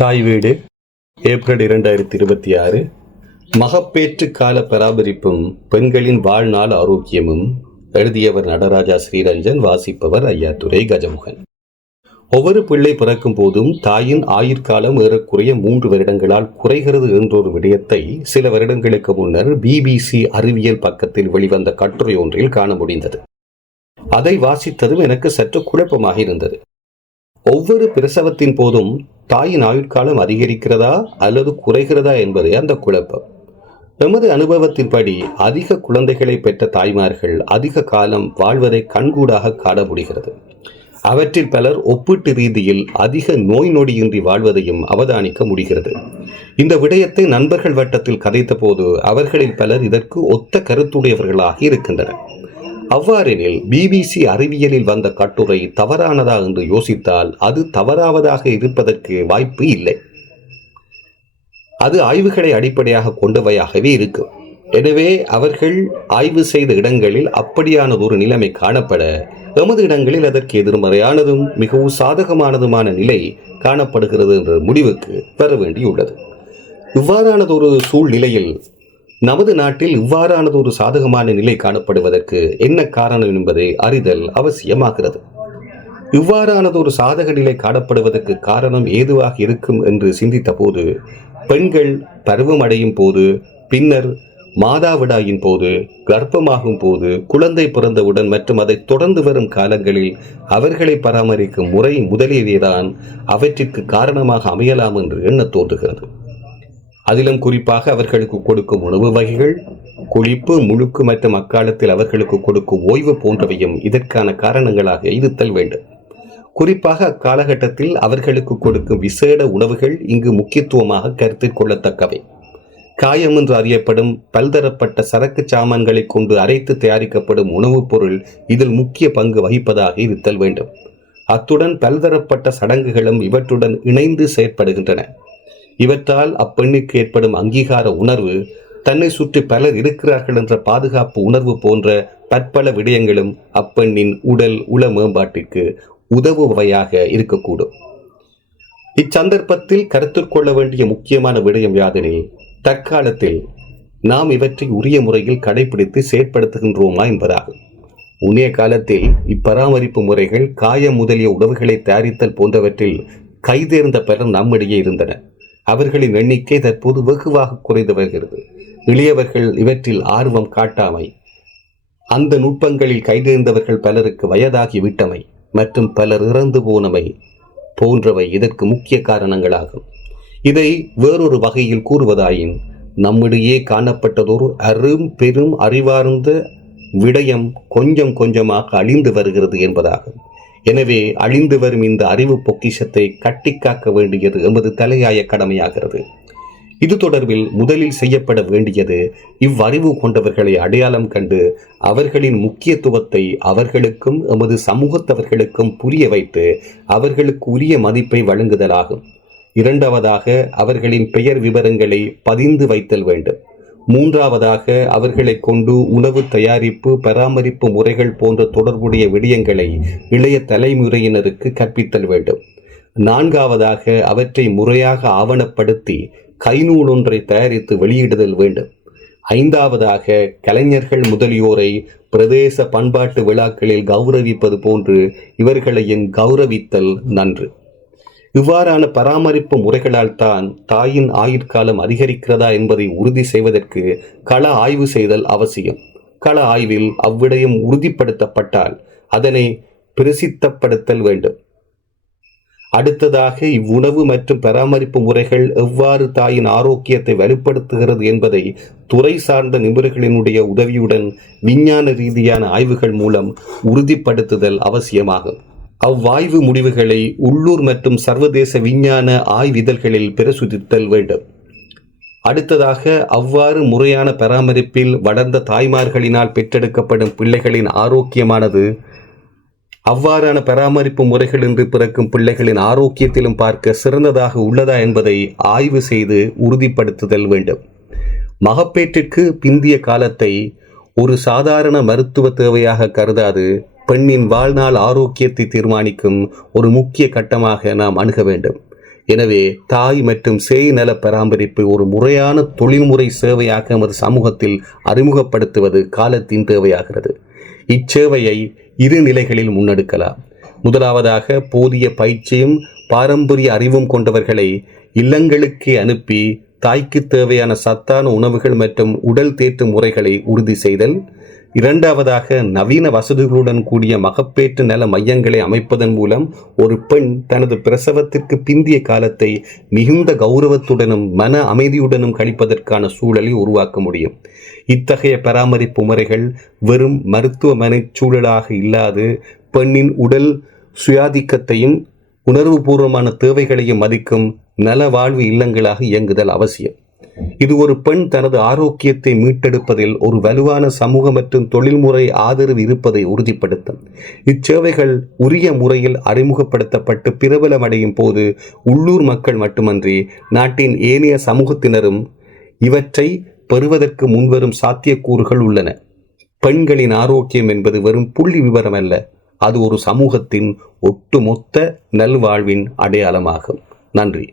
தாய் வீடு ஏப்ரல் 2026. மகப்பேற்று கால பராமரிப்பும் பெண்களின் வாழ்நாள் ஆரோக்கியமும். எழுதியவர் நடராஜா ஸ்ரீரஞ்சன். வாசிப்பவர் ஐயாத்துரை கஜமுகன். ஒவ்வொரு பிள்ளை பிறக்கும் போதும் தாயின் ஆயுட்காலம் ஏறக்குறைய 3 வருடங்களால் குறைகிறது என்றொரு விடயத்தை சில வருடங்களுக்கு முன்னர் BBC அறிவியல் பக்கத்தில் வெளிவந்த கட்டுரை ஒன்றில் காண முடிந்தது. அதை வாசித்ததும் எனக்கு சற்று குழப்பமாக இருந்தது. ஒவ்வொரு பிரசவத்தின் போதும் தாயின் ஆயுட்காலம் அதிகரிக்கிறதா அல்லது குறைகிறதா என்பதே அந்த குழப்பம். எமது அனுபவத்தின்படி அதிக குழந்தைகளை பெற்ற தாய்மார்கள் அதிக காலம் வாழ்வதை கண்கூடாக காண முடிகிறது. அவற்றில் பலர் ஒப்பீட்டு ரீதியில் அதிக நோய் நொடியின்றி வாழ்வதையும் அவதானிக்க முடிகிறது. இந்த விடயத்தை நண்பர்கள் வட்டத்தில் கதைத்த போது அவர்களில் பலர் இதற்கு ஒத்த கருத்துடையவர்களாக இருக்கின்றனர். அவ்வாறெனில் BBC அறிவியலில் வந்த கட்டுரை தவறானதா என்று யோசித்தால் அது தவறாவதாக இருப்பதற்கு வாய்ப்பு இல்லை. அது ஆய்வுகளை அடிப்படையாக கொண்டவையாகவே இருக்கும். எனவே அவர்கள் ஆய்வு செய்த இடங்களில் அப்படியானதொரு நிலைமை காணப்பட, எமது இடங்களில் அதற்கு எதிர்மறையானதும் மிகவும் சாதகமானதுமான நிலை காணப்படுகிறது என்ற முடிவுக்கு பெற வேண்டியுள்ளது. இவ்வாறானதொரு சூழ்நிலையில் நமது நாட்டில் இவ்வாறானதொரு சாதகமான நிலை காணப்படுவதற்கு என்ன காரணம் என்பதை அறிதல் அவசியமாகிறது. இவ்வாறானதொரு சாதக நிலை காணப்படுவதற்கு காரணம் ஏதுவாக இருக்கும் என்று சிந்தித்த போது, பெண்கள் பருவமடையும் போது, பின்னர் மாதாவிடாயின் போது, கர்ப்பமாகும் போது, குழந்தை பிறந்தவுடன் மற்றும் அதை தொடர்ந்து வரும் காலங்களில் அவர்களை பராமரிக்கும் முறை முதலியவைதான் அவற்றிற்கு காரணமாக அமையலாம் என்று எண்ண தோன்றுகிறது. அதிலும் குறிப்பாக அவர்களுக்கு கொடுக்கும் உணவு வகைகள், குளிப்பு, முழுக்கு மற்றும் அக்காலத்தில் அவர்களுக்கு கொடுக்கும் ஓய்வு போன்றவையும் இதற்கான காரணங்களாக இருத்தல் வேண்டும். குறிப்பாக அக்காலகட்டத்தில் அவர்களுக்கு கொடுக்கும் விசேட உணவுகள் இங்கு முக்கியத்துவமாக கருத்தில் கொள்ளத்தக்கவை. காயம் என்று அறியப்படும் பல்தரப்பட்ட சரக்கு சாமான்களை கொண்டு அரைத்து தயாரிக்கப்படும் உணவுப் பொருள் இதில் முக்கிய பங்கு வகிப்பதாக இருத்தல் வேண்டும். அத்துடன் பல்தரப்பட்ட சடங்குகளும் இவற்றுடன் இணைந்து செயற்படுகின்றன. இவற்றால் அப்பெண்ணுக்கு ஏற்படும் அங்கீகார உணர்வு, தன்னை சுற்றி பலர் இருக்கிறார்கள் என்ற பாதுகாப்பு உணர்வு போன்ற பற்பல விடயங்களும் அப்பெண்ணின் உடல் உள மேம்பாட்டிற்கு உதவுவையாக இருக்கக்கூடும். இச்சந்தர்ப்பத்தில் கருத்தில் கொள்ள வேண்டிய முக்கியமான விடயம் யாதெனில், தற்காலத்தில் நாம் இவற்றை உரிய முறையில் கடைபிடித்து செயற்படுத்துகின்றோமா என்பதாகும். முன்னைய காலத்தில் இப்பராமரிப்பு முறைகள், காயம் முதலிய உணவுகளை தயாரித்தல் போன்றவற்றில் கைதேர்ந்த பலர் நம்மிடையே இருந்தனர். அவர்களின் எண்ணிக்கை தற்போது வெகுவாக குறைந்து வருகிறது. இளையவர்கள் இவற்றில் ஆர்வம் காட்டாமை, அந்த நுட்பங்களில் கைதேர்ந்தவர்கள் பலருக்கு வயதாகி விட்டமை மற்றும் பலர் இறந்து போனமை போன்றவை இதற்கு முக்கிய காரணங்களாகும். இதை வேறொரு வகையில் கூறுவதாயின், நம்மிடையே காணப்பட்டதொரு பெரும் அறிவார்ந்த விடயம் கொஞ்சம் கொஞ்சமாக அழிந்து வருகிறது என்பதாகும். எனவே அழிந்து வரும் இந்த அறிவு பொக்கிஷத்தை கட்டிக்காக்க வேண்டியது எமது தலையாய கடமையாகிறது. இது தொடர்பில் முதலில் செய்யப்பட வேண்டியது, இவ்வறிவு கொண்டவர்களை அடையாளம் கண்டு அவர்களின் முக்கியத்துவத்தை அவர்களுக்கும் எமது சமூகத்தவர்களுக்கும் புரிய வைத்து அவர்களுக்கு உரிய மதிப்பை வழங்குதலாகும். இரண்டாவதாக, அவர்களின் பெயர் விவரங்களை பதிந்து வைத்தல் வேண்டும். மூன்றாவதாக, அவர்களை கொண்டு உணவு தயாரிப்பு, பராமரிப்பு முறைகள் போன்ற தொடர்புடைய விடயங்களை இளைய தலைமுறையினருக்கு கற்பித்தல் வேண்டும். நான்காவதாக, அவற்றை முறையாக ஆவணப்படுத்தி கைநூல் ஒன்றை தயாரித்து வெளியிடுதல் வேண்டும். ஐந்தாவதாக, கலைஞர்கள் முதலியோரை பிரதேச பண்பாட்டு விழாக்களில் கௌரவிப்பது போன்று இவர்களையும் கௌரவித்தல் நன்று. இவ்வாறான பராமரிப்பு முறைகளால் தான் தாயின் ஆயுட்காலம் அதிகரிக்கிறதா என்பதை உறுதி செய்வதற்கு கள ஆய்வு செய்தல் அவசியம். கள ஆய்வில் அவ்விடயம் உறுதிப்படுத்தப்பட்டால் அதனை பிரசித்தப்படுத்தல் வேண்டும். அடுத்ததாக, இவ்வுணவு மற்றும் பராமரிப்பு முறைகள் எவ்வாறு தாயின் ஆரோக்கியத்தை வலுப்படுத்துகிறது என்பதை துறை சார்ந்த நிபுணர்களினுடைய உதவியுடன் விஞ்ஞான ரீதியான ஆய்வுகள் மூலம் உறுதிப்படுத்துதல் அவசியமாகும். அவ்வாய்வு முடிவுகளை உள்ளூர் மற்றும் சர்வதேச விஞ்ஞான ஆய்விதழ்களில் பிரசுரித்தல் வேண்டும். அடுத்ததாக, அவ்வாறு முறையான பராமரிப்பில் வளர்ந்த தாய்மார்களினால் பெற்றெடுக்கப்படும் பிள்ளைகளின் ஆரோக்கியமானது அவ்வாறான பராமரிப்பு முறைகளின்றி பிறக்கும் பிள்ளைகளின் ஆரோக்கியத்திலும் பார்க்க சிறந்ததாக உள்ளதா என்பதை ஆய்வு செய்து உறுதிப்படுத்துதல் வேண்டும். மகப்பேற்றிற்கு பிந்திய காலத்தை ஒரு சாதாரண மருத்துவ தேவையாக கருதாது பெண்ணின் வாழ்நாள் ஆரோக்கியத்தை தீர்மானிக்கும் ஒரு முக்கிய கட்டமாக நாம் அணுக வேண்டும். எனவே தாய் மற்றும் சேய் நல பராமரிப்பு ஒரு முறையான தொழில்முறை சேவையாக நமது சமூகத்தில் அறிமுகப்படுத்துவது காலத்தின் தேவையாகிறது. இச்சேவையை இரு நிலைகளில் முன்னெடுக்கலாம். முதலாவதாக, போதிய பயிற்சியும் பாரம்பரிய அறிவும் கொண்டவர்களை இல்லங்களுக்கே அனுப்பி தாய்க்கு தேவையான சத்தான உணவுகள் மற்றும் உடல் தேற்று முறைகளை உறுதி செய்தல். இரண்டாவதாக, நவீன வசதிகளுடன் கூடிய மகப்பேற்று நல மையங்களை அமைப்பதன் மூலம் ஒரு பெண் தனது பிரசவத்திற்கு பிந்திய காலத்தை மிகுந்த கௌரவத்துடனும் மன அமைதியுடனும் கழிப்பதற்கான சூழலை உருவாக்க முடியும். இத்தகைய பராமரிப்பு முறைகள் வெறும் மருத்துவமனை சூழலாக இல்லாது பெண்ணின் உடல் சுயாதிக்கத்தையும் உணர்வுபூர்வமான தேவைகளையும் மதிக்கும் நல வாழ்வு இல்லங்களாக இயங்குதல் அவசியம். இது ஒரு பெண் தனது ஆரோக்கியத்தை மீட்டெடுப்பதில் ஒரு வலுவான சமூக மற்றும் தொழில்முறை ஆதரவு இருப்பதை உறுதிப்படுத்தும். இச்சேவைகள் உரிய முறையில் அறிமுகப்படுத்தப்பட்டு பிரபலமடையும் போது உள்ளூர் மக்கள் மட்டுமன்றி நாட்டின் ஏனைய சமூகத்தினரும் இவற்றை பெறுவதற்கு முன்வரும் சாத்தியக்கூறுகள் உள்ளன. பெண்களின் ஆரோக்கியம் என்பது வெறும் புள்ளி விவரம் அல்ல, அது ஒரு சமூகத்தின் ஒட்டுமொத்த நல்வாழ்வின் அடையாளமாகும். நன்றி.